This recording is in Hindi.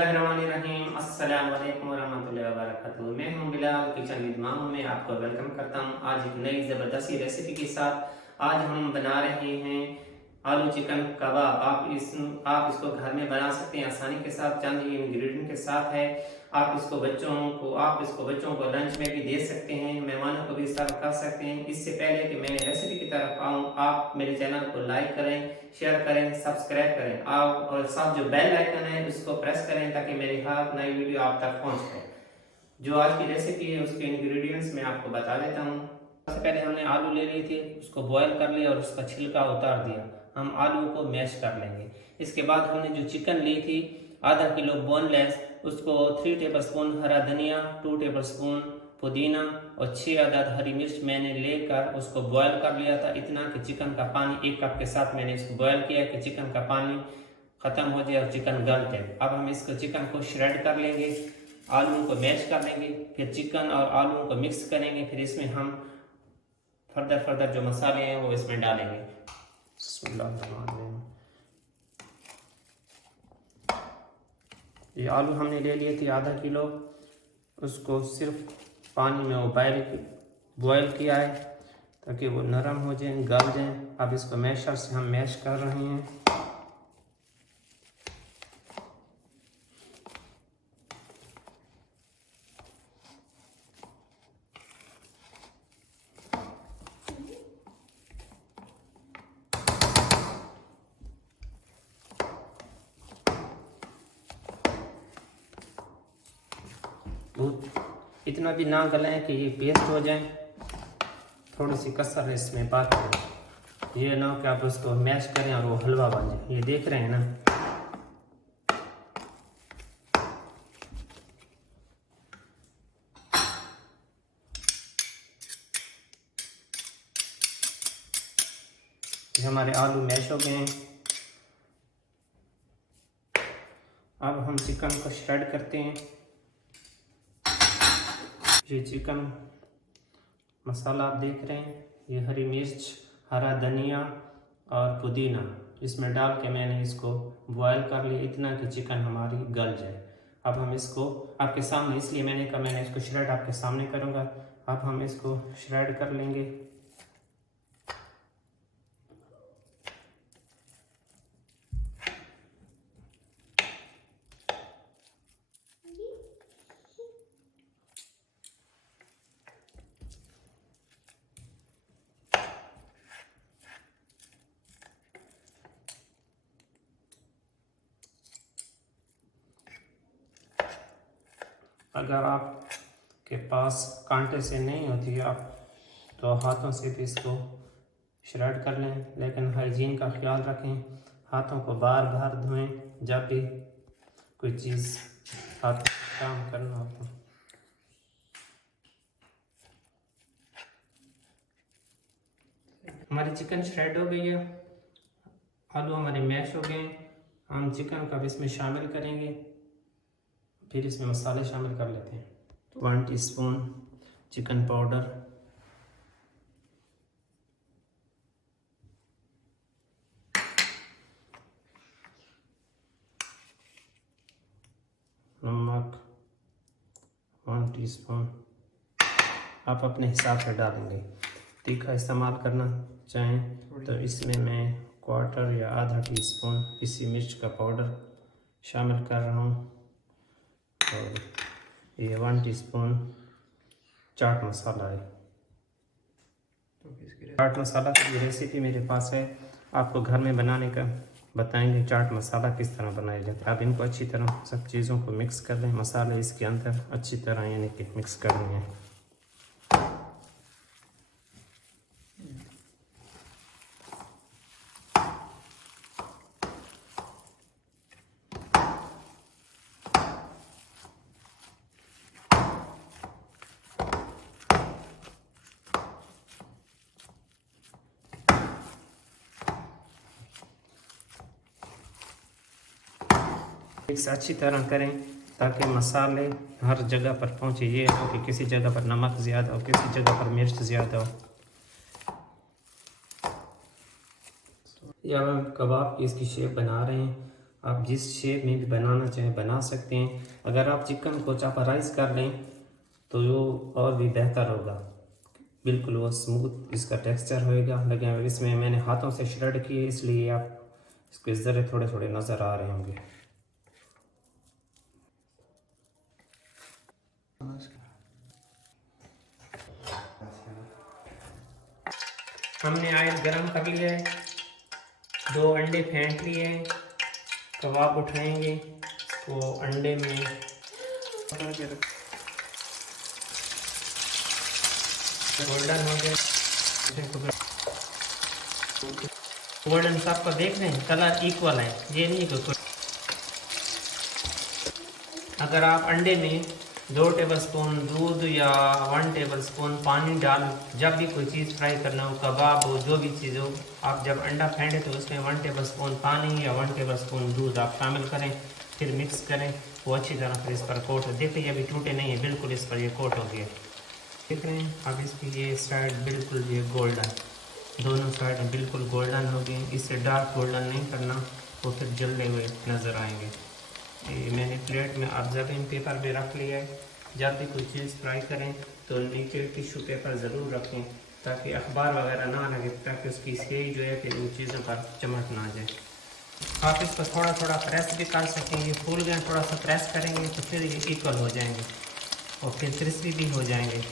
बिस्मिल्लाहिर्रहमानिर्रहीम। अस्सलामु अलैकुम वरहमतुल्लाहि वबरकातुहू। मैं हूं बिलाल किचन विद मामू में आपको वेलकम करता हूं। आज एक नई ज़बरदस्ती रेसिपी के साथ आज हम बना रहे हैं आलू चिकन कबाब। आप इसको घर में बना सकते हैं आसानी के साथ, चंद ही इंग्रेडिएंट के साथ है। आप इसको बच्चों को लंच में भी दे सकते हैं, मेहमानों को भी सर्व कर सकते हैं। इससे पहले कि मैं रेसिपी की तरफ आऊँ, आप मेरे चैनल को लाइक करें, शेयर करें, सब्सक्राइब करें और साथ जो बेल आइकन है उसको प्रेस करें ताकि मेरी हर नई वीडियो आप तक पहुंच जाए। जो आज की रेसिपी है उसके इंग्रेडिएंट्स मैं आपको बता देता हूँ। सबसे पहले हमने आलू ले लिए थे, उसको बॉयल कर लिया और उसका छिलका उतार दिया। हम आलू को मैश कर लेंगे। इसके बाद हमने जो चिकन ली थी आधा किलो बोनलेस, उसको 3 टेबलस्पून हरा धनिया, 2 टेबलस्पून पुदीना और 6 अदद हरी मिर्च मैंने लेकर उसको बॉयल कर लिया था। इतना कि चिकन का पानी 1 कप के साथ मैंने इसको बॉयल किया कि चिकन का पानी ख़त्म हो जाए और चिकन गल जाए। अब हम इसको चिकन को श्रेड कर लेंगे, आलू को मैश कर लेंगे, फिर चिकन और आलू को मिक्स करेंगे। फिर इसमें हम फर्दर जो मसाले हैं वो इसमें डालेंगे। ये आलू हमने ले लिए थे आधा किलो, उसको सिर्फ पानी में बॉयल किया है ताकि वो नरम हो जाए, गल जाए। अब इसको मैशर से हम मैश कर रहे हैं। इतना भी ना गलें कि ये पेस्ट हो जाए, थोड़ी सी कसर इसमें बात करें। ये ना कि आप उसको मैश करें और वो हलवा बन जाए। ये देख रहे हैं ना, ये हमारे आलू मैश हो गए हैं। अब हम चिकन को श्रेड करते हैं। ये चिकन मसाला आप देख रहे हैं, ये हरी मिर्च, हरा धनिया और पुदीना इसमें डाल के मैंने इसको बॉयल कर लिया इतना कि चिकन हमारी गल जाए। अब हम इसको आपके सामने, इसलिए मैंने इसको श्रेड आपके सामने करूँगा। अब हम इसको श्रेड कर लेंगे। अगर आपके पास कांटे से नहीं होती आप तो हाथों से भी इसको श्रेड कर लें, लेकिन हाइजीन का ख्याल रखें। हाथों को बार बार धोएं जब भी कोई चीज़ हाथ काम करना हो। हमारी चिकन श्रेड हो गई है, आलू हमारे मैश हो गए। हम चिकन का भी इसमें शामिल करेंगे, फिर इसमें मसाले शामिल कर लेते हैं। 1 टीस्पून चिकन पाउडर, नमक 1 टीस्पून, आप अपने हिसाब से डालेंगे। तीखा इस्तेमाल करना चाहें तो इसमें मैं 1/4 या आधा टीस्पून पिसी मिर्च का पाउडर शामिल कर रहा हूँ। और ये 1 टीस्पून चाट मसाला है। चाट मसाला की रेसिपी मेरे पास है, आपको घर में बनाने का बताएंगे चाट मसाला किस तरह बनाया जाता है। आप इनको अच्छी तरह सब चीज़ों को मिक्स कर लें। मसाले इसके अंदर अच्छी तरह यानी कि मिक्स करने हैं। मिक्स अच्छी तरह करें ताकि मसाले हर जगह पर पहुंचे। ये हो कि किसी जगह पर नमक ज़्यादा हो, किसी जगह पर मिर्च ज़्यादा हो। या हम कबाब की इसकी शेप बना रहे हैं। आप जिस शेप में भी बनाना चाहें बना सकते हैं। अगर आप चिकन को चापराइज कर लें तो वो और भी बेहतर होगा, बिल्कुल वो स्मूथ इसका टेक्सचर होएगा। लेकिन इसमें मैंने हाथों से श्रेड किए इसलिए आप इसके ज़रे थोड़े थोड़े नज़र आ रहे होंगे। हमने ऑयल गरम कर लिया है, 2 अंडे फेंट लिए हैं, कबाब उठाएंगे तो अंडे में गोल्डन हो गए, गोल्डन सबको देख रहे हैं, कलर इक्वल है, ये नहीं कि अगर आप अंडे में 2 टेबलस्पून दूध या 1 टेबलस्पून पानी डाल, जब भी कोई चीज़ फ्राई करना हो, कबाब हो, जो भी चीज़ हो, आप जब अंडा फेंटे तो उसमें 1 टेबलस्पून पानी या 1 टेबलस्पून दूध आप शामिल करें, फिर मिक्स करें, वो अच्छी तरह फिर इस पर कोट हो। देखिए ये अभी टूटे नहीं है, बिल्कुल इस पर ये कोट हो गया, देख रहे हैं। अब इसकी ये साइड बिल्कुल ये गोल्डन, दोनों साइड बिल्कुल गोल्डन हो गई। इससे डार्क गोल्डन नहीं करना, वो फिर जलते हुए नज़र आएंगे। ये मैंने प्लेट में ऑब्जर्विंग पेपर भी रख लिया है। जब भी कोई चीज़ फ्राई करें तो नीचे टिश्यू पेपर ज़रूर रखें ताकि अखबार वगैरह ना लगे, ताकि उसकी स्याही जो है कि उन चीज़ों पर चमक ना जाए। आप इसको थोड़ा थोड़ा प्रेस भी कर सकें, ये फूल गए, थोड़ा सा प्रेस करेंगे तो फिर ये इक्वल हो जाएंगे और फिर क्रिस्पी भी हो जाएंगे।